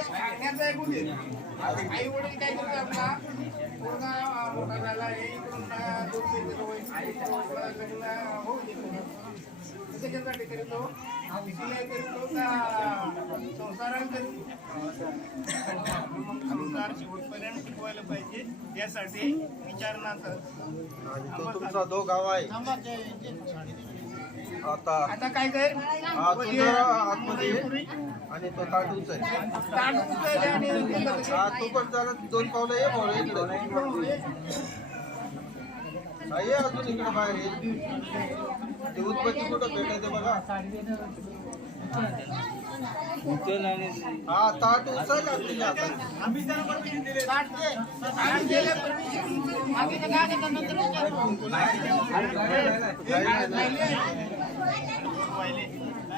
सांगण्याचा एक आई वडील काय करतात आपला पोरगा मोठा झाला हे इकडून होऊ देतो त्याच्यासाठी करतो शिलाई करतो का संसार शेवटपर्यंत शिकवायला पाहिजे यासाठी विचारणार तो तुमचा दो गाव आहे. आता आता काय कर? हा आतमध्ये आहे. आणि तो ताटूच आहे. तांदूळ आणि हा तू पण जरा दोन पावलं ये भाऊ इकडे. हा, ये अजून इकडे बाहेर ये. ते उत्पत्ती कुठं भेटायचे बघा. हा ताट उचल आणि. नाही, नाही, नाही.